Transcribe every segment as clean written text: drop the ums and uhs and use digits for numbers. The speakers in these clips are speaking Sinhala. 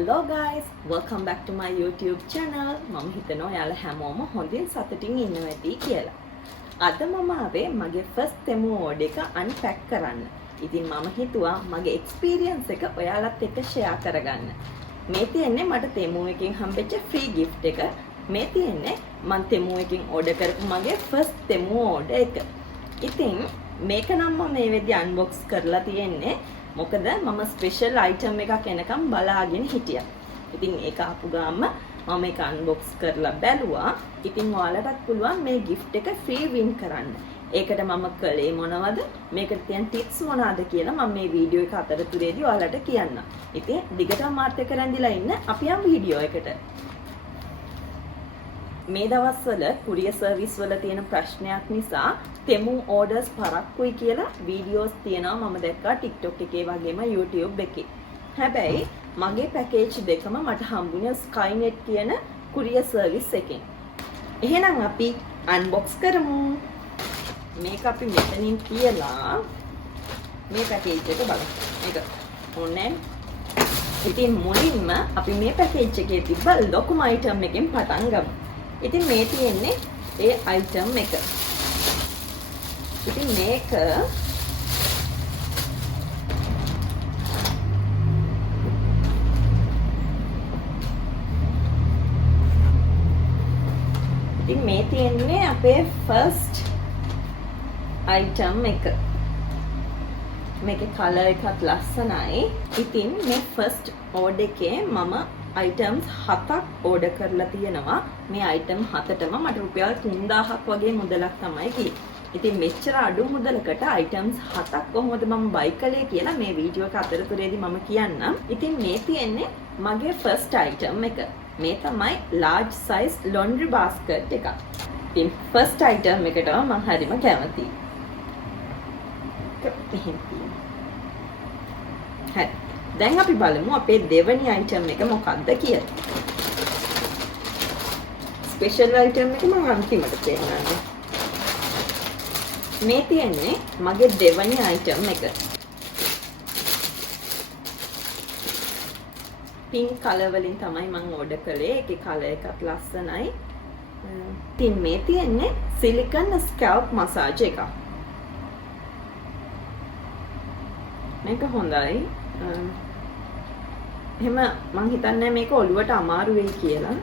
Hello guys, welcome back to my YouTube channel. මම හිතනවා ඔයාලා හැමෝම හොඳින් සතුටින් ඉන්නවා ඇති කියලා. අද මම ආවේ මගේ first demo order එක unpack කරන්න. ඉතින් මම හිතුවා මගේ experience එක ඔයාලත් එක්ක share කරගන්න. මේ තියෙන්නේ මට demo එකකින් හම්බෙච්ච free gift එක. මේ තියෙන්නේ මම demo එකකින් order කරපු මගේ first demo order එක. ඉතින් මේක නම් මම මේ වෙද්දි unbox කරලා තියෙන්නේ. මොකද මම ස්පෙෂල් අයිටම් එකක් එනකම් බලාගෙන හිටියා. ඉතින් ඒක ආපු ගාම මම ඒක අන්බොක්ස් කරලා බැලුවා. ඉතින් ඔයාලටත් පුළුවන් මේ gift එක free win කරන්න. ඒකට මම කළේ මොනවද? මේකට තියෙන tips මොනවාද කියලා මම මේ වීඩියෝ එක අතරතුරේදී ඔයාලට කියන්නම්. ඉතින් දිගටම මාත් එක්ක රැඳිලා ඉන්න අපි යමු වීඩියෝ එකට. මේ දවස්වල courier service වල තියෙන ප්‍රශ්නයක් නිසා temu orders පරක්කුයි කියලා වීඩියෝස් තියෙනවා මම දැක්කා TikTok එකේ වගේම YouTube එකේ. හැබැයි මගේ පැකේජ් දෙකම මට හම්බුනේ Skynet කියන courier service එකෙන්. එහෙනම් අපි unbox කරමු. මේක අපි මෙතනින් තියලා මේ පැකේජ් එක බලමු. මේක ඕනේ. ඉතින් මුලින්ම අපි මේ පැකේජ් එකේ තිබ්බ ලොකුම item එකෙන් පටන් ගමු. ඉතින් මේ තියෙන්නේ ඒ item එක. ඉතින් මේක ඉතින් මේ තියෙන්නේ අපේ first item එක. මේකේ color එකත් ලස්සනයි. ඉතින් මේ first order එකේ මම items 7ක් order කරලා තියෙනවා. මේ item 7ටම මට රුපියල් 3000ක් වගේ මුදලක් තමයි කිව්වේ. ඉතින් මෙච්චර අඩු මුදලකට items 7ක් කොහොමද මම buy කළේ කියලා මේ වීඩියෝ එක අතරතුරේදී මම කියන්නම්. ඉතින් මේ තියෙන්නේ මගේ first item එක. මේ තමයි large size laundry basket එක. ඉතින් first item එකට මම හරිම කැමතියි. හරි. දැන් අපි බලමු අපේ දෙවෙනි item එක මොකක්ද කියලා. ස්පෙෂල් item එක මම අන්තිමට පෙන්නන්නම්. මේ තියෙන්නේ මගේ දෙවෙනි item එක. pink color වලින් තමයි මම order කළේ. ඒකේ color එකත් ලස්සනයි. ඉතින් මේ තියෙන්නේ silicone scalp massage එක. මේක හොඳයි. එහෙම මං හිතන්නේ මේක ඔළුවට අමාරු වෙයි කියලා.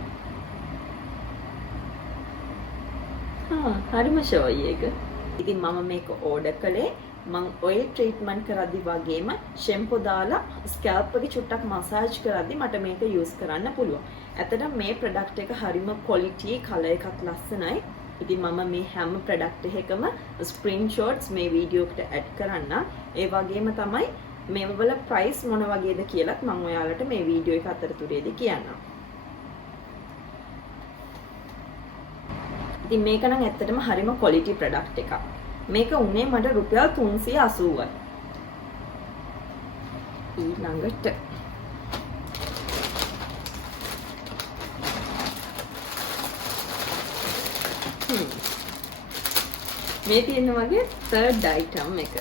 හරිම ෂෝයි එක. ඉතින් මම මේක ඕඩර් කළේ මං ඔයිල් ට්‍රීට්මන්ට් කරද්දි වගේම ෂැම්පෝ දාලා ස්කැල්ප් එක චුට්ටක් මසාජ් කරද්දි මට මේක යූස් කරන්න පුළුවන්. ඇත්තටම මේ ප්‍රොඩක්ට් එක හරිම ක්වොලිටි, කලර් එකත් ලස්සනයි. ඉතින් මම මේ හැම ප්‍රොඩක්ට් එකකම ස්ක්‍රීන්ෂොට්ස් මේ වීඩියෝ එකට ඇඩ් කරන්න. ඒ වගේම තමයි මේවල ප්‍රයිස් මොන වගේද කියලාත් මම ඔයාලට මේ වීඩියෝ එක අතරතුරේදී කියන්නම්. ඉතින් මේක නම් ඇත්තටම හරිම ක්වොලිටි ප්‍රොඩක්ට් එකක්. මේක උනේ මට රුපියල් 380යි. ඊළඟට මේ තියෙන වගේ third item එක.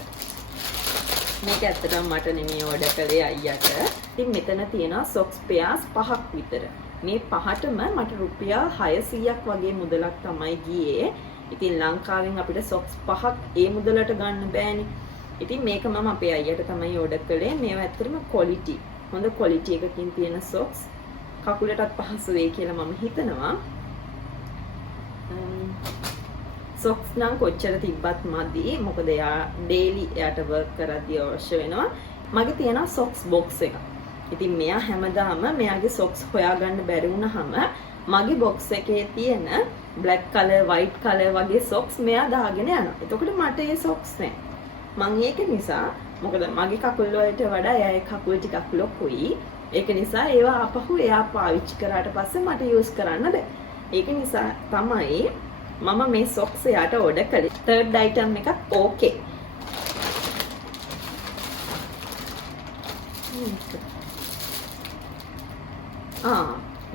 මේක ඇත්තටම මට නෙමෙයි ඕඩර් කළේ අයියට. ඉතින් මෙතන තියෙනවා socks pairs 5ක් විතර. මේ පහටම මට රුපියල් 600ක් වගේ මුදලක් තමයි ගියේ. ඉතින් ලංකාවෙන් අපිට socks 5ක් ඒ මුදලට ගන්න බෑනේ. ඉතින් මේක මම අපේ අයියට තමයි ඕඩර් කළේ. මේවා ඇත්තටම quality. හොඳ quality එකකින් තියෙන socks. කකුලටත් පහසු වෙයි කියලා මම හිතනවා. socks නම් කොච්චර තිබ්බත් මදි. මොකද එයා daily එයාට work කරද්දී අවශ්‍ය වෙනවා. මගේ තියෙනවා socks box එකක්. ඉතින් මෙයා හැමදාම මෙයාගේ socks හොයාගන්න බැරි වුණාම මගේ box එකේ තියෙන black color, white color වගේ socks මෙයා දාගෙන යනවා. එතකොට මට ඒ socks නැහැ. මම ඒක නිසා මොකද මගේ කකුල් වලට වඩා එයාගේ කකුල් ටිකක් ලොකුයි. ඒක නිසා ඒවා ආපහු එයා පාවිච්චි කරාට පස්සේ මට use කරන්න බෑ. ඒක නිසා තමයි මම මේ socks එයාට order කළේ. third item එකත් okay.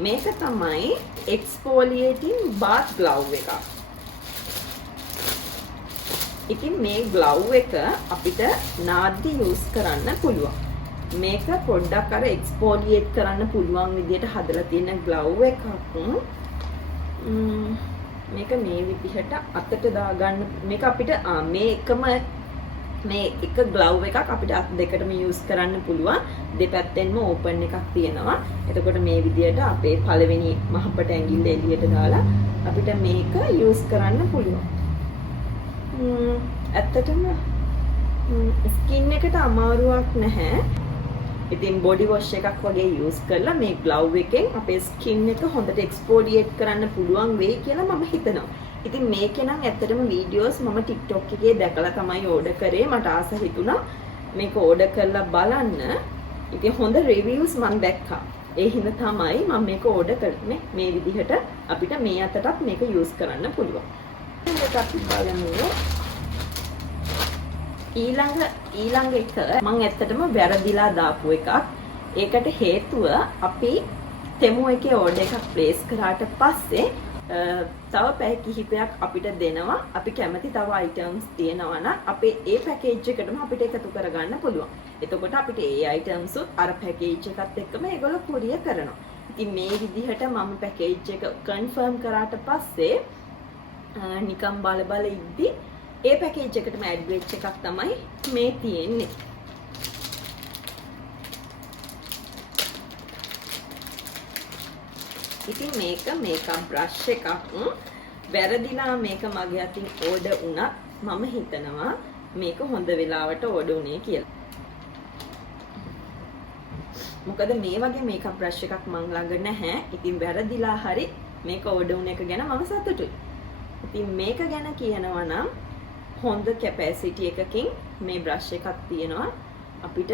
මේක තමයි exfoliating bath glove එක. ඉතින් මේ glove එක අපිට නාද්දි use කරන්න පුළුවන්. මේක පොඩ්ඩක් අර එක්ස්පෝලියේට් කරන්න පුළුවන් විදියට හදලා තියෙන ග්ලව් එකක්. මේක මේ විදිහට අතට දාගන්න. මේක අපිට මේ එකම මේ එක ග්ලව් එකක් අපිට අත් දෙකටම යූස් කරන්න පුළුවන්. දෙපැත්තෙන්ම ඕපන් එකක් තියෙනවා. එතකොට මේ විදියට අපේ පළවෙනි මහපට ඇඟිල්ල එළියට දාලා අපිට මේක යූස් කරන්න පුළුවන්. ඇත්තටම ස්කින් එකට අමාරුවක් නැහැ. ඉතින් බොඩි වොෂ් එකක් වගේ යූස් කරලා මේ ග්ලව් එකෙන් අපේ ස්කින් එක හොඳට එක්ස්පෝලියේට් කරන්න පුළුවන් වෙයි කියලා මම හිතනවා. ඉතින් මේකේ නම් ඇත්තටම වීඩියෝස් මම TikTok එකේ දැකලා තමයි ඕඩර් කරේ. මට ආස හිතුණා මේක ඕඩර් කරලා බලන්න. ඉතින් හොඳ රිවිව්ස් මම දැක්කා. ඒ හින්දා තමයි මම මේක ඕඩර් කරන්නේ. මේ විදිහට අපිට මේ අතටත් මේක යූස් කරන්න පුළුවන්. ඒක අපි බලමු. ඊළඟ එක මම ඇත්තටම වැරදිලා දාපු එකක්. ඒකට හේතුව අපි තෙමු එකේ ඕඩර් එකක් ප්ලේස් කරාට පස්සේ තව පැය කිහිපයක් අපිට දෙනවා. අපි කැමති තව අයිටම්ස් තියෙනවා නම් අපේ ඒ පැකේජ් එකටම අපිට එකතු කරගන්න පුළුවන්. එතකොට අපිට ඒ අයිටම්ස් උත් අර පැකේජ් එකත් එක්කම ඒගොල්ලෝ කුරියර් කරනවා. ඉතින් මේ විදිහට මම පැකේජ් එක කන්ෆර්ම් කරාට පස්සේ නිකම් බල ඉද්දි ඒ පැකේජ් එකටම ඇඩ් වෙච්ච එකක් තමයි මේ තියෙන්නේ. ඉතින් මේක මේකප් බ්‍රෂ් එකක්. වැරදිලා මේක මගේ අතින් ඕඩර් වුණත් මම හිතනවා මේක හොඳ වෙලාවට ඕඩර් වුණේ කියලා. මොකද මේ වගේ මේකප් බ්‍රෂ් එකක් මං ළඟ නැහැ. ඉතින් වැරදිලා හරි මේක ඕඩර් වුණ එක ගැන මම සතුටුයි. ඉතින් මේක ගැන කියනවා නම් හොඳ කැපැසිටි එකකින් මේ බ්‍රෂ් එකක් තියෙනවා. අපිට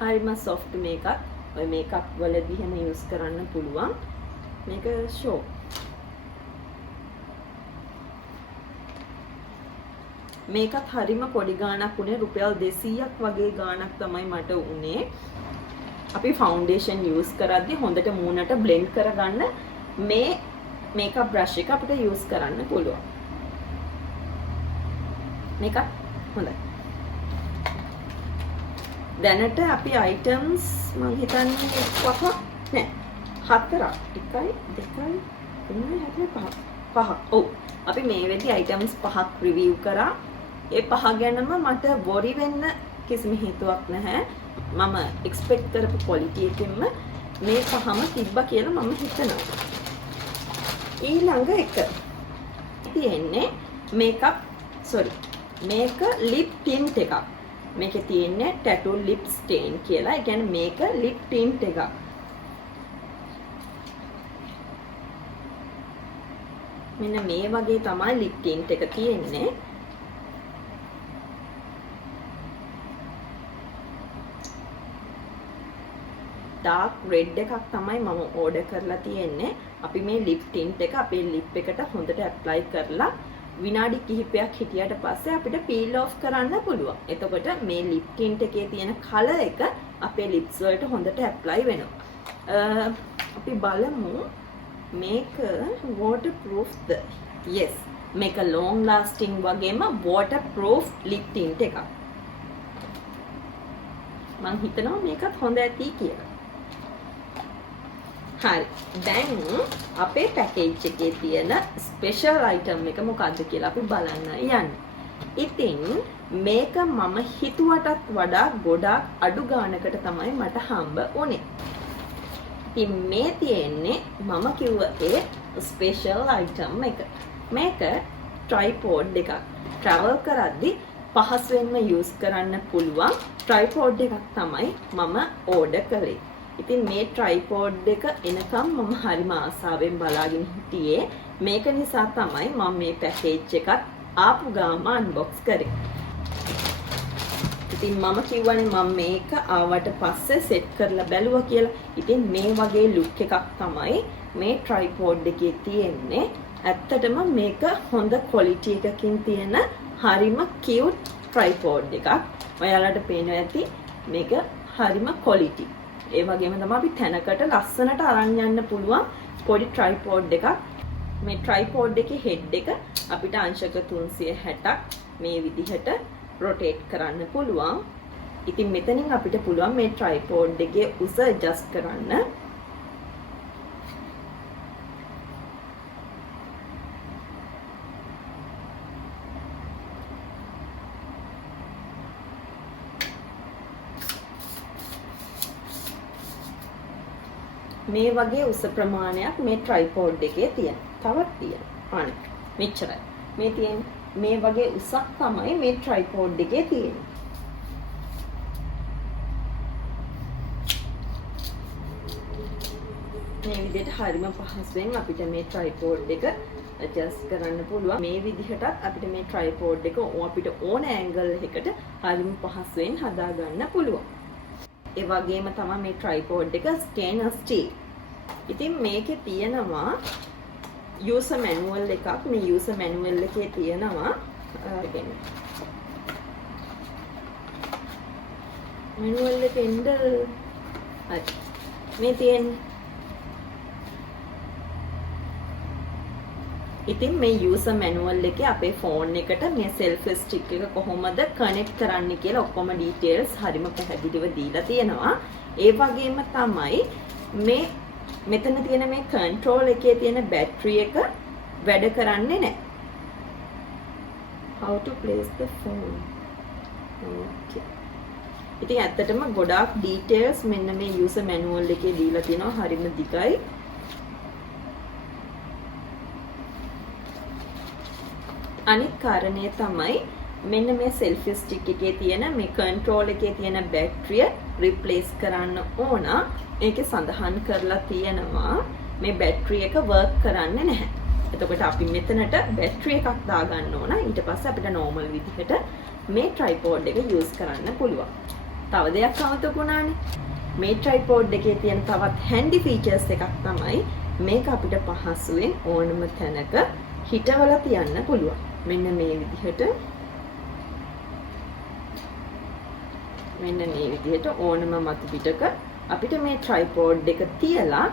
හරිම සොෆ්ට් මේකක්. ඔය මේකප් වලදී හැම යූස් කරන්න පුළුවන්. මේක ෂෝ. මේකත් හරිම පොඩි ගාණක් උනේ. රුපියල් 200ක් වගේ ගාණක් තමයි මට උනේ. අපි ෆවුන්ඩේෂන් යූස් කරද්දී හොඳට මූණට බ්ලෙන්ඩ් කරගන්න මේ මේකප් බ්‍රෂ් එක අපිට යූස් කරන්න පුළුවන්. මේක හොඳයි. දැනට අපි අයිටම්ස් මම හිතන්නේ පහක් නෑ 4ක් 1 2 3 4 5ක්. ඔව් අපි මේ වෙලේ අයිටම්ස් 5ක් රිවිව් කරා. ඒ 5 ගැනම මට වොරි වෙන්න කිසිම හේතුවක් නැහැ. මම එක්ස්පෙක්ට් කරපු ක්වොලිටි එකෙන්ම මේ 5ම තිබ්බා කියලා මම හිතනවා. ඊළඟ එක තියෙන්නේ මේක ලිප් ටින්ට් එකක්. මේකේ තියෙන්නේ ටැටූ ලිප් ස්ටේන් කියලා. ඒ කියන්නේ මේක ලිප් ටින්ට් එකක්. මෙන්න මේ වගේ තමයි ලිප් ටින්ට් එක තියෙන්නේ. ඩාර්ක් රෙඩ් එකක් තමයි මම ඕඩර් කරලා තියෙන්නේ. අපි මේ ලිප් ටින්ට් එක අපේ ලිප් එකට හොඳට ඇප්ලයි කරලා විනාඩි කිහිපයක් හිටියට පස්සේ අපිට පීල් ඔෆ් කරන්න පුළුවන්. එතකොට මේ ලිප් ටින්ට් එකේ තියෙන කලර් එක අපේ ලිප්ස් වලට හොඳට ඇප්ලයි වෙනවා. අපි බලමු මේක waterproofද? yes. මේක long lasting වගේම waterproof lip tint එකක්. මම හිතනවා මේකත් හොඳ ඇති කියලා. හරි. දැන් අපේ පැකේජ් එකේ තියෙන ස්පෙෂල් අයිටම් එක මොකක්ද කියලා අපි බලන්න යන්නේ. ඉතින් මේක මම හිතුවටත් වඩා ගොඩාක් අඩු ගානකට තමයි මට හම්බ වුනේ. ඉතින් මේ තියෙන්නේ මම කිව්ව ඒ ස්පෙෂල් අයිටම් එක. මේක ට්‍රයිපෝඩ් එකක්. ට්‍රැවල් කරද්දී පහසුවෙන්ම යූස් කරන්න පුළුවන් ට්‍රයිපෝඩ් එකක් තමයි මම ඕඩර් කළේ. ඉතින් මේ ට්‍රයිපෝඩ් එක එනකම් මම හරිම ආසාවෙන් බලාගෙන හිටියේ. මේක නිසා තමයි මම මේ පැකේජ් එකත් ආපු ගාම අන්බොක්ස් කරේ. ඉතින් මම කිව්වනේ මම මේක ආවට පස්සේ සෙට් කරලා බැලුවා කියලා. ඉතින් මේ වගේ ලුක් එකක් තමයි මේ ට්‍රයිපෝඩ් එකේ තියෙන්නේ. ඇත්තටම මේක හොඳ ක්වොලිටි එකකින් තියෙන හරිම කියුට් ට්‍රයිපෝඩ් එකක්. ඔයාලට පේනවා ඇති මේක හරිම ක්වොලිටි. ඒ වගේම තමයි අපි තැනකට ලස්සනට අරන් යන්න පුළුවන් පොඩි ට්‍රයිපෝඩ් එකක්. මේ ට්‍රයිපෝඩ් එකේ හෙඩ් එක අපිට අංශක 360ක් මේ විදිහට රොටේට් කරන්න පුළුවන්. ඉතින් මෙතනින් අපිට පුළුවන් මේ tripod එකේ උස adjust කරන්න. මේ වගේ උස ප්‍රමාණයක් මේ tripod එකේ තියෙනවා. තවත් තියෙනවා. අනේ මෙච්චරයි. මේ තියෙන මේ වගේ උසක් තමයි මේ tripod එකේ තියෙන්නේ. මේ විදිහට හරිම පහසුවෙන් අපිට මේ tripod එක adjust කරන්න පුළුවන්. මේ විදිහටත් අපිට මේ tripod එක අපිට ඕන angle එකකට හරිම පහසුවෙන් හදා ගන්න පුළුවන්. ඒ වගේම තමයි මේ tripod එක stainless steel. ඉතින් මේකේ තියෙනවා user manual එකක්. මේ user manual එකේ තියෙනවා manual එකෙන්ද හරි මේ තියෙන්නේ. ඉතින් මේ user manual එකේ අපේ phone එකට මේ selfie stick එක කොහොමද connect කරන්න කියලා ඔක්කොම details හරිම පැහැදිලිව දීලා තියෙනවා. ඒ වගේම තමයි මේ මෙතන තියෙන මේ control එකේ තියෙන battery එක වැඩ කරන්නේ නැහැ. How to place the phone. Okay. ඉතින් ඇත්තටම ගොඩාක් details මෙන්න මේ user manual එකේ දීලා තියෙනවා. හරිම දිගයි. අනිත් කාරණය තමයි මෙන්න මේ selfie stick එකේ තියෙන මේ control එකේ තියෙන battery replace කරන්න ඕන. ඒකේ සඳහන් කරලා තියෙනවා මේ battery එක work කරන්නේ නැහැ. එතකොට අපි මෙතනට battery එකක් දාගන්න ඕන. ඊට පස්සේ අපිට normal විදිහට මේ tripod එක use කරන්න පුළුවන්. තව දෙයක් අමතකුණානේ. මේ tripod එකේ තියෙන තවත් handy features එකක් තමයි මේක අපිට පහසුවෙන් ඕනම තැනක හිටවලා තියන්න පුළුවන්. මෙන්න මේ විදිහට ඕනම මතු පිටක අපිට මේ tripod එක තියලා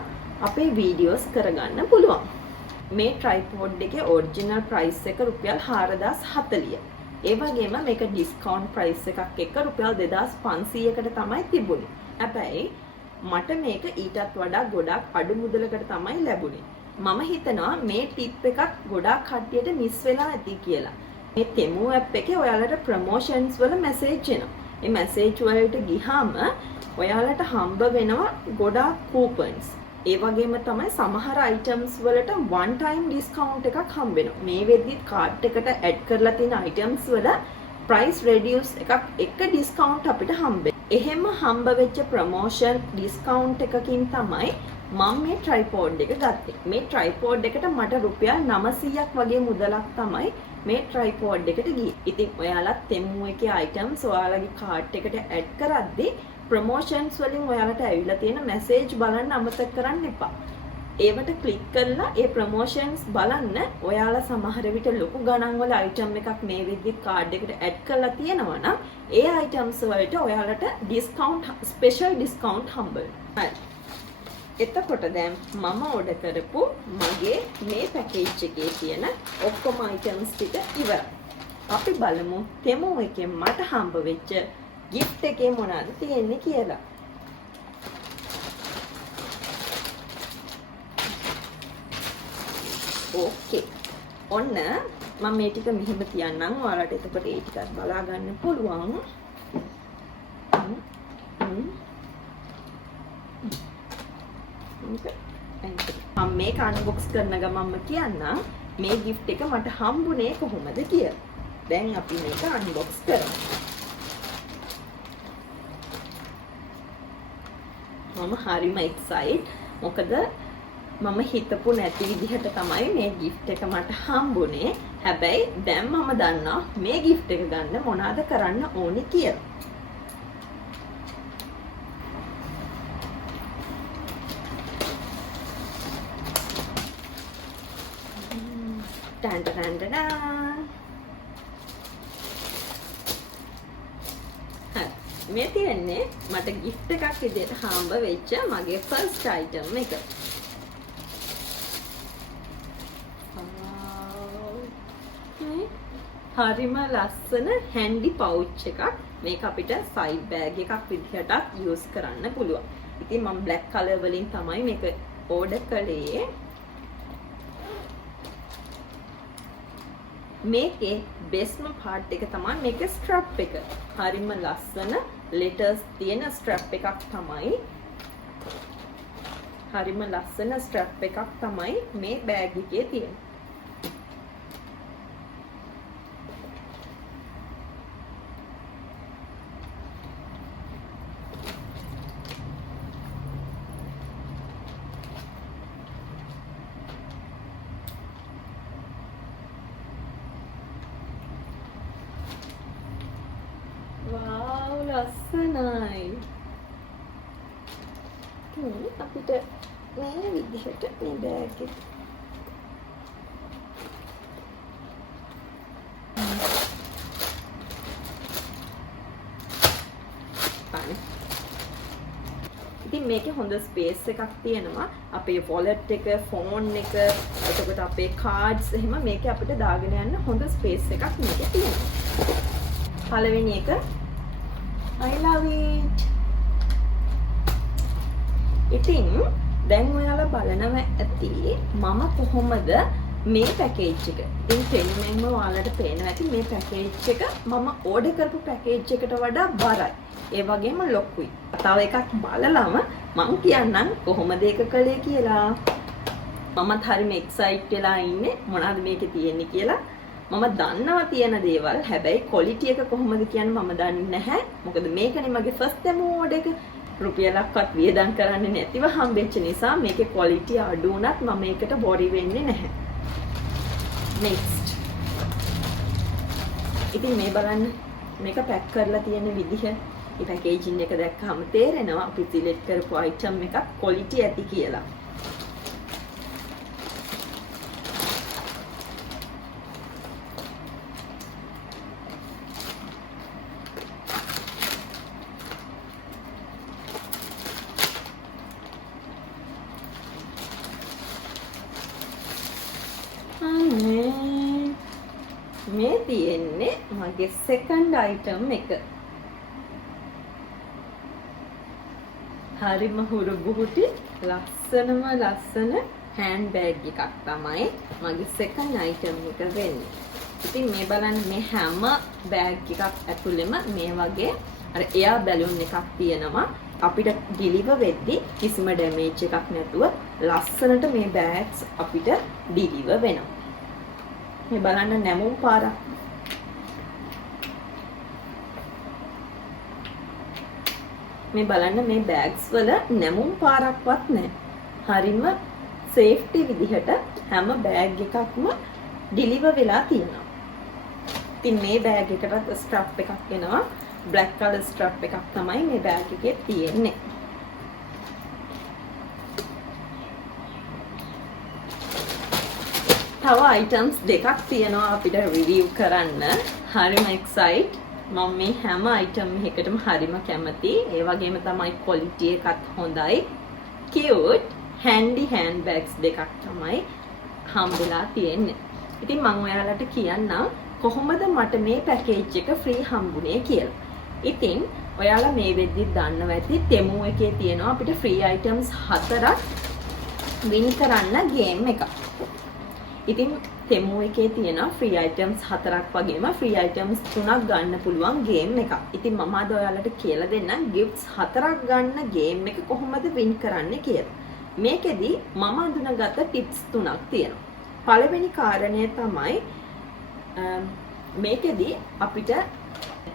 අපේ වීඩියෝස් කරගන්න පුළුවන්. මේ tripod එකේ original price එක රුපියල් 4040. ඒ වගේම මේක discount price එකක් එක්ක රුපියල් 2500කට තමයි තිබුණේ. හැබැයි මට මේක ඊටත් වඩා ගොඩක් අඩු මුදලකට තමයි ලැබුණේ. මම හිතනවා මේ ටිප් එකක් ගොඩාක් කට්ටියට මිස් වෙලා ඇති කියලා. මේ Temu app එකේ ඔයාලට ප්‍රොමෝෂන්ස් වල මැසේජ් එනවා. ඒ මැසේජ් වලට ගියාම ඔයාලට හම්බ වෙනවා ගොඩාක් කූපන්ස්. ඒ වගේම තමයි සමහර items වලට one time discount එකක් හම්බ වෙනවා. මේ වෙද්දිත් cart එකට add කරලා තියෙන items වල price reduce එකක් එක discount අපිට හම්බ වෙනවා. එහෙම හම්බ වෙච්ච promotion discount එකකින් තමයි මම මේ tripod එක ගත්තේ. මේ tripod එකට මට රුපියල් 900ක් වගේ මුදලක් තමයි මේ tripod එකට ගියේ. ඉතින් ඔයාලත් Temu එකේ items ඔයාලගේ cart එකට add කරද්දී promotions වලින් ඔයාලට ඇවිල්ලා තියෙන message බලන්න අමතක කරන්න එපා. ඒවට click කරලා ඒ promotions බලන්න. ඔයාලා සමහර විට ලොකු ගණන් වල item එකක් මේ විදිහට card එකට add කරලා තියෙනවා නම් ඒ items වලට ඔයාලට discount special discount හම්බ වෙනවා. හරි. එතකොට දැන් මම order කරපු මගේ මේ package එකේ තියෙන ඔක්කොම items ටික ඉවරයි. අපි බලමු Temu එකෙන් මට හම්බ වෙච්ච gift එකේ මොනවද තියෙන්නේ කියලා. ඕකේ. ඔන්න මම මේ ටික මෙහෙම තියන්නම්. ඔයාලට එතකොට ඒ ටිකත් බලා ගන්න පුළුවන්. මම මේක අන්බොක්ස් කරන ගමන්ම කියන්නම් මේ gift එක මට හම්බුනේ කොහොමද කියලා. දැන් අපි මේක අන්බොක්ස් කරමු. මම හරිම excited. මොකද මම හිතපු නැති විදිහට තමයි මේ gift එක මට හම්බුනේ. හැබැයි දැන් මම දන්නවා මේ gift එක ගන්න මොනවද කරන්න ඕනි කියලා. මේ තියෙන්නේ මට gift එකක් විදිහට හම්බ වෙච්ච මගේ first item එක. හරිම ලස්සන handy pouch එකක්. මේක අපිට සයිඩ් බෑග් එකක් විදිහටත් යූස් කරන්න පුළුවන්. ඉතින් මම බ්ලැක් කලර් වලින් තමයි මේක ඕඩර් කළේ. මේකේ බෙස්ම පාර්ට් එක තමයි මේකේ ස්ට්‍රැප් එක. හරිම ලස්සන ලෙටර්ස් තියෙන ස්ට්‍රැප් එකක් තමයි. හරිම ලස්සන ස්ට්‍රැප් එකක් තමයි මේ බෑග් එකේ තියෙන්නේ. Wow, ලස්සනයි. අපිට මේ විදිහට මේ බෑග් එක ඉතින් මේකේ හොඳ ස්පේස් එකක් තියෙනවා. අපේ වොලට් එක, ෆෝන් එක, එතකොට අපේ කාඩ්ස් එහෙම මේකේ අපිට දාගෙන යන්න හොඳ ස්පේස් එකක් මේකේ තියෙනවා. පළවෙනි එක I love it. ඉතින් දැන් ඔයාලා බලනවා ඇති මම කොහොමද මේ පැකේජ් එක. ඉතින් තෙලින්ම ඔයාලට පේනවා ඇති මේ පැකේජ් එක මම ඕඩර් කරපු පැකේජ් එකට වඩා බරයි. ඒ වගේම ලොකුයි. තව එකක් බලලම මම කියන්නම් කොහොමද ඒක කළේ කියලා. මමත් හරිම එක්සයිට් වෙලා ඉන්නේ මොනවද මේකේ තියෙන්නේ කියලා. මම දන්නවා තියෙන දේවල්. හැබැයි ක්වොලිටි එක කොහොමද කියන්නේ මම දන්නේ නැහැ. මොකද මේකනේ මගේ ෆස්ට් ටයිම් ඕඩර් එක. රුපියලක්වත් වියදම් කරන්නේ නැතිව හම්බෙච්ච නිසා මේකේ ක්වොලිටි අඩු වුණත් මම ඒකට බොරි වෙන්නේ නැහැ. next. ඉතින් මේ බලන්න මේක පැක් කරලා තියෙන විදිහ. මේ පැකේජින් එක දැක්කම තේරෙනවා අපි සිලෙක්ට් කරපු අයිටම් එකක් ක්වොලිටි ඇති කියලා. මේ තියෙන්නේ මගේ සෙකන්ඩ් අයිටම් එක. හරිම හුරු බුහුටි ලස්සනම ලස්සන හෑන්ඩ් බෑග් එකක් තමයි මගේ සෙකන්ඩ් අයිටම් එක වෙන්නේ. ඉතින් මේ බලන්න මේ හැම බෑග් එකක් ඇතුළෙම මේ වගේ අර එයා බැලුන් එකක් තියෙනවා. අපිට ඩිලිවර් වෙද්දි කිසිම ඩැමේජ් එකක් නැතුව ලස්සනට මේ බෑග්ස් අපිට ඩිලිවර් වෙනවා. මේ බලන්න නැමුම් පාරක්. මේ බලන්න මේ බෑග්ස් වල නැමුම් පාරක්වත් නැහැ. හරිම සේෆ්ටි විදිහට හැම බෑග් එකක්ම ඩිලිවර් වෙලා තියෙනවා. ඉතින් මේ බෑග් එකටත් ස්ට්‍රැප් එකක් එනවා. බ්ලැක් කලර් ස්ට්‍රැප් එකක් තමයි මේ බෑග් එකේ තියෙන්නේ. තව අයිටම්ස් දෙකක් තියෙනවා අපිට රිවිව් කරන්න. හරිම එක්සයිට්. මම මේ හැම අයිටම් එකකටම හරිම කැමති. ඒ වගේම තමයි ක්වොලිටි එකත් හොඳයි. කියුට් හැන්ඩි හෑන්ඩ් බෑග්ස් දෙකක් තමයි හම්බෙලා තියෙන්නේ. ඉතින් මම ඔයාලට කියන්නම් කොහොමද මට මේ පැකේජ් එක ෆ්‍රී හම්බුනේ කියලා. ඉතින් ඔයාලා මේ වෙද්දිත් දන්නවා ඇති තෙමු එකේ තියෙනවා අපිට ෆ්‍රී අයිටම්ස් 4ක් වින් කරන්න ගේම් එකක්. ඉතින් තෙමු එකේ තියෙන ෆ්‍රී අයිටම්ස් 4ක් වගේම ෆ්‍රී අයිටම්ස් 3ක් ගන්න පුළුවන් ගේම් එකක්. ඉතින් මම අද ඔයාලට කියලා දෙන්නම් ගිෆ්ට්ස් 4ක් ගන්න ගේම් එක කොහොමද වින් කරන්න කියලා. මේකෙදි මම අඳුනගත්ත ටිප්ස් 3ක් තියෙනවා. පළවෙනි කාරණය තමයි මේකෙදි අපිට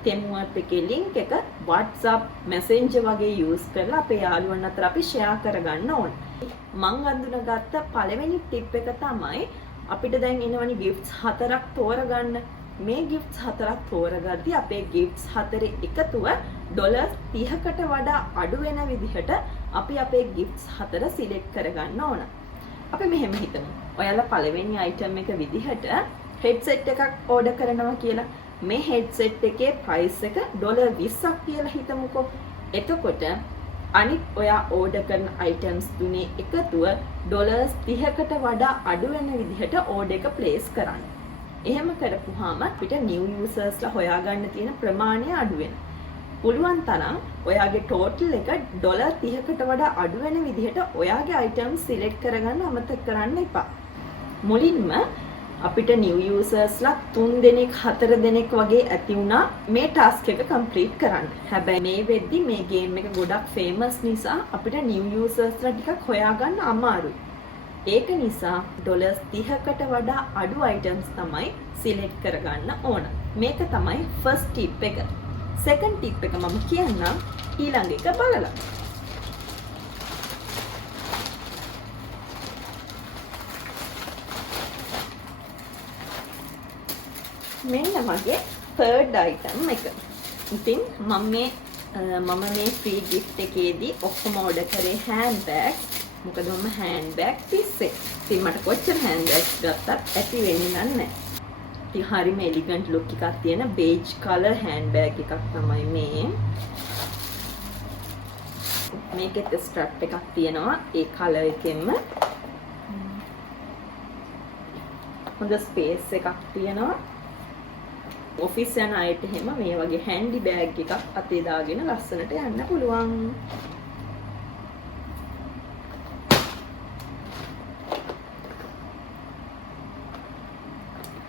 තෙමු app එකේ link එක WhatsApp Messenger වගේ use කරලා අපේ යාළුවන් අතර අපි share කරගන්න ඕනේ. මම අඳුනගත්ත පළවෙනි tip එක තමයි අපිට දැන් එනවනේ gifts 4ක් තෝරගන්න. මේ gifts 4ක් තෝරගද්දී අපේ gifts 4 එකතුව $30කට වඩා අඩු වෙන විදිහට අපි අපේ gifts 4 select කරගන්න ඕන. අපි මෙහෙම හිතමු. ඔයාලා පළවෙනි item එක විදිහට headset එකක් order කරනවා කියලා. මේ headset එකේ price එක $20ක් කියලා හිතමුකෝ. එතකොට අනිත් ඔයා ඕඩර් කරන items තුනේ එකතුව $30කට වඩා අඩු වෙන විදිහට ඕඩර් එක ප්ලේස් කරන්න. එහෙම කරපුවාම අපිට new users ලා හොයාගන්න තියෙන ප්‍රමාණය අඩු වෙනවා. පුළුවන් තරම් ඔයාගේ ටෝටල් එක $30කට වඩා අඩු වෙන විදිහට ඔයාගේ අයිටම්ස් සිලෙක්ට් කරගන්න අමතක කරන්න එපා. මුලින්ම අපිට new usersලා 3 දෙනෙක් 4 දෙනෙක් වගේ ඇති වුණා මේ ටාස්ක් එක කම්ප්ලීට් කරන්න. හැබැයි මේ වෙද්දි මේ ගේම් එක ගොඩක් ෆේමස් නිසා අපිට new usersලා ටිකක් හොයාගන්න අමාරුයි. ඒක නිසා $30කට වඩා අඩු items තමයි select කරගන්න ඕන. මේක තමයි first tip එක. second tip එක මම කියන්නම් ඊළඟ එක බලලා. මෙන්න වගේ third item එක. ඉතින් මම මේ free gift එකේදී ඔක්කොම order කරේ handbag. මොකද මම handbag පිස්සේ. ඉතින් මට කොච්චර handbags ගත්තත් ඇති වෙන්නේ නැහැ. ඉතින් හරිම elegant look එකක් තියෙන beige color handbag එකක් තමයි මේ. මේකෙත් strap එකක් තියෙනවා ඒ color එකෙන්ම. හොඳ space එකක් තියෙනවා. ඔෆිස් යන අයට එහෙම මේ වගේ හැන්ඩි බෑග් එකක් අතේ දාගෙන ලස්සනට යන්න පුළුවන්.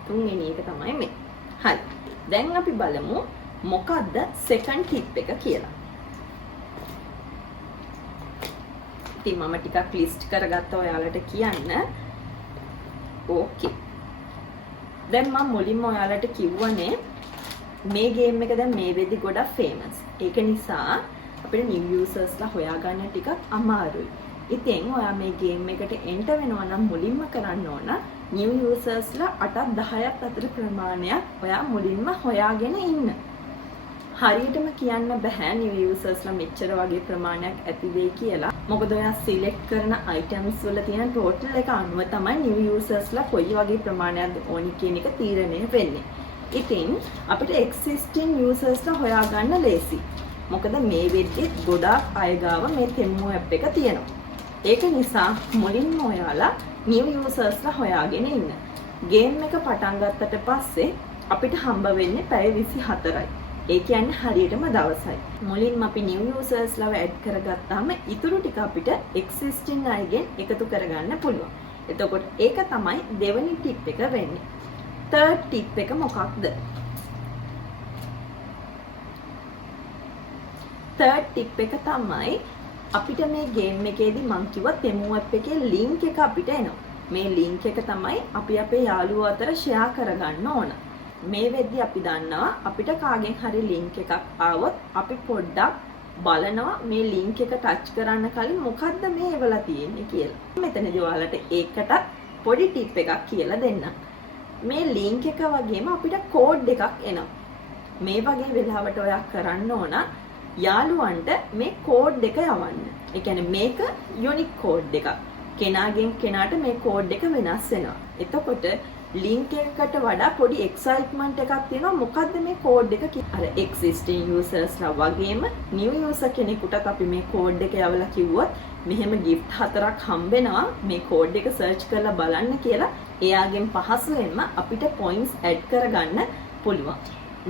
තුන්වෙනි එක තමයි මේ. හරි. දැන් අපි බලමු මොකද්ද second tip එක කියලා. ඉතින් මම ටිකක් list කරගත්තා ඔයාලට කියන්න. ඕකේ. දැන් මම මුලින්ම ඔයාලට කිව්වනේ මේ ගේම් එක දැන් මේ වෙද්දි ගොඩක් famous. ඒක නිසා අපිට new usersලා හොයාගන්න ටිකක් අමාරුයි. ඉතින් ඔයා මේ ගේම් එකට enter වෙනවා නම් මුලින්ම කරන්න ඕන new usersලා 8ක් 10ක් අතර ප්‍රමාණයක් ඔයා මුලින්ම හොයාගෙන ඉන්න. හරියටම කියන්න බෑ new usersලා මෙච්චර වගේ ප්‍රමාණයක් ඇති වෙයි කියලා. මොකද ඔයා select කරන items වල තියෙන total එක අනුව තමයි new usersලා කොයි වගේ ප්‍රමාණයක්ද ඕනි කියන එක තීරණය වෙන්නේ. ඉතින් අපිට existing usersලා හොයාගන්න ලේසි. මොකද මේ වෙද්දි ගොඩාක් අය ගාව මේ Temu app එක තියෙනවා. ඒක නිසා මුලින්ම ඔයාලා new usersලා හොයාගෙන ඉන්න. ගේම් එක පටන් ගත්තට පස්සේ අපිට හම්බ වෙන්නේ පැය 24යි. ඒ කියන්නේ හරියටම දවසයි. මුලින්ම අපි new usersලාව add කරගත්තාම ඊටු ටික අපිට existing අයගෙන් එකතු කරගන්න පුළුවන්. එතකොට ඒක තමයි දෙවෙනි tip එක වෙන්නේ. third tip එක මොකක්ද? third tip එක තමයි අපිට මේ ගේම් එකේදී මං කිව්වා Temu app එකේ link එක අපිට එනවා. මේ link එක තමයි අපි අපේ යාළුවෝ අතර share කරගන්න ඕන. මේ වෙද්දි අපි දන්නවා අපිට කාගෙන් හරි link එකක් ආවොත් අපි පොඩ්ඩක් බලනවා මේ link එක touch කරන්න කලින් මොකද්ද මේ එවලා තියෙන්නේ කියලා. මෙතනදී ඔයාලට ඒකටත් පොඩි tip එකක් කියලා දෙන්නම්. මේ link එක වගේම අපිට code එකක් එනවා. මේ වගේ වෙලාවට ඔයා කරන්න ඕන යාළුවන්ට මේ code එක යවන්න. ඒ කියන්නේ මේක unique code එකක්. කෙනාගෙන් කෙනාට මේ code එක වෙනස් වෙනවා. එතකොට link එකකට වඩා පොඩි excitement එකක් තියෙනවා. මොකද්ද මේ code එක කියන්නේ? අර existing usersලා වගේම new user කෙනෙකුටත් අපි මේ code එක යවලා කිව්වොත් මෙහෙම gift 4ක් හම්බ වෙනවා. මේ code එක search කරලා බලන්න කියලා එයාගෙන් පහසුවෙන්ම අපිට points add කරගන්න පුළුවන්.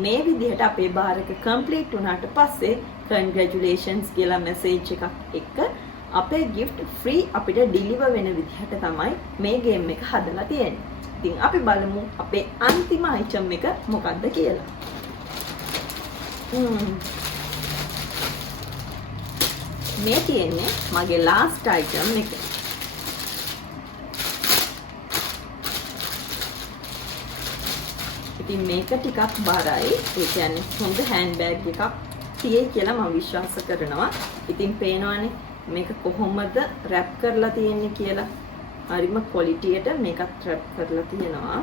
මේ විදිහට අපේ බාර් එක complete වුණාට පස්සේ congratulations කියලා message එකක් එක්ක අපේ gift free අපිට deliver වෙන විදිහට තමයි මේ game එක හදලා තියෙන්නේ. ඉතින් අපි බලමු අපේ අන්තිම item එක මොකක්ද කියලා. මේ තියෙන්නේ මගේ last item එක. ඉතින් මේක ටිකක් බරයි. ඒ කියන්නේ හොඳ handbag එකක් තියෙයි කියලා මම විශ්වාස කරනවා. ඉතින් පේනවනේ මේක කොහොමද wrap කරලා තියෙන්නේ කියලා. හරිම quality එකට මේකත් wrap කරලා තියෙනවා.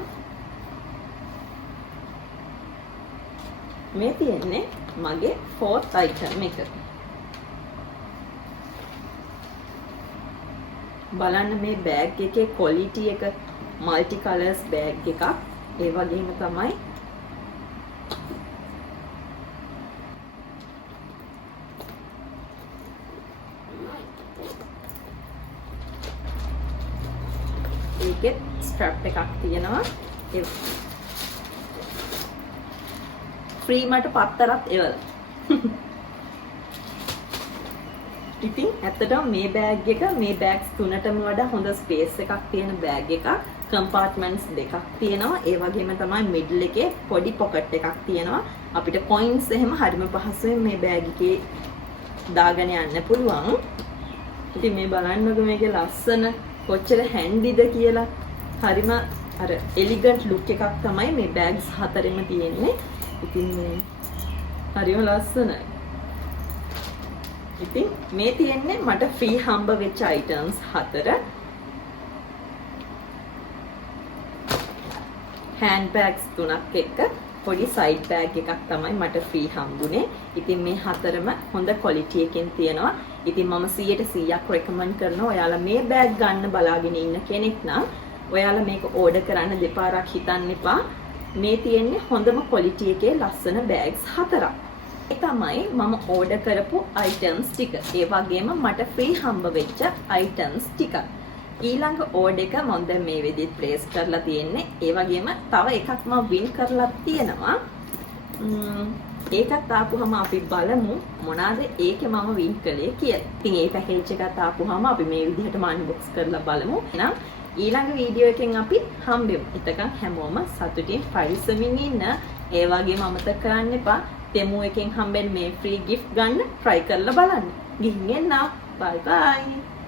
මේ තියෙන්නේ මගේ fourth item එක. බලන්න මේ bag එකේ quality එක multi colors bag එකක්. ඒ වගේම තමයි ඒකෙත් ස්ට්‍රැප් එකක් තියෙනවා. ඒ ෆ්‍රී මට පත්තරත් එවලා. ඉතින් ඇත්තටම මේ බෑග් එක මේ බෑග්ස් තුනටම වඩා හොඳ ස්පේස් එකක් තියෙන බෑග් එකක්. කම්පාර්ට්මන්ට්ස් දෙකක් තියෙනවා. ඒ වගේම තමයි මිඩල් එකේ පොඩි පොකට් එකක් තියෙනවා. අපිට කොයින්ස් එහෙම හරිම පහසුවෙන් මේ බෑග් එකේ දාගෙන යන්න පුළුවන්. ඉතින් මේ බලන්නකෝ මේකේ ලස්සන කොච්චර හැන්ඩිද කියලා. හරිම අර එලිගන්ට් ලුක් එකක් තමයි මේ බෑග්ස් හතරෙම තියෙන්නේ. ඉතින් හරිම ලස්සනයි. ඉතින් මේ තියෙන්නේ මට ෆ්‍රී හම්බ වෙච්ච අයිටම්ස් 4. හෑන්ඩ් බෑග්ස් 3ක් එක්ක පොඩි සයිඩ් බෑග් එකක් තමයි මට ෆ්‍රී හම්බුනේ. ඉතින් මේ හතරම හොඳ ක්වොලිටි එකකින් තියෙනවා. ඉතින් මම 100% රෙකමන්ඩ් කරනවා ඔයාලා මේ බෑග් ගන්න බලාගෙන ඉන්න කෙනෙක් නම් ඔයාලා මේක ඕඩර් කරන්න දෙපාරක් හිතන්න එපා. මේ තියෙන්නේ හොඳම ක්වොලිටි එකේ ලස්සන බෑග්ස් 4ක්. ඒ තමයි මම ඕඩර් කරපු අයිටම්ස් ටික. ඒ වගේම මට ෆ්‍රී හම්බ වෙච්ච අයිටම්ස් ටික. ඊළඟ ඕඩර් එක මම දැන් මේ විදිහට ප්ලේස් කරලා තියෙන්නේ. ඒ වගේම තව එකක් මම වින් කරලා තියෙනවා. ඒකත් ආපුවම අපි බලමු මොනවාද ඒකේ මම වින් කළේ කියලා. ඉතින් ඒ පැකේජ් එකත් ආපුවම අපි මේ විදිහටම අන්බොක්ස් කරලා බලමු. එහෙනම් ඊළඟ වීඩියෝ එකෙන් අපි හම්බෙමු. එතකන් හැමෝම සතුටින් පරිස්සමින් ඉන්න. ඒ වගේම අමතක කරන්න එපා Temu එකෙන් හම්බෙන මේ ෆ්‍රී gift ගන්න try කරලා බලන්න. ගිහින් එන්න. bye bye.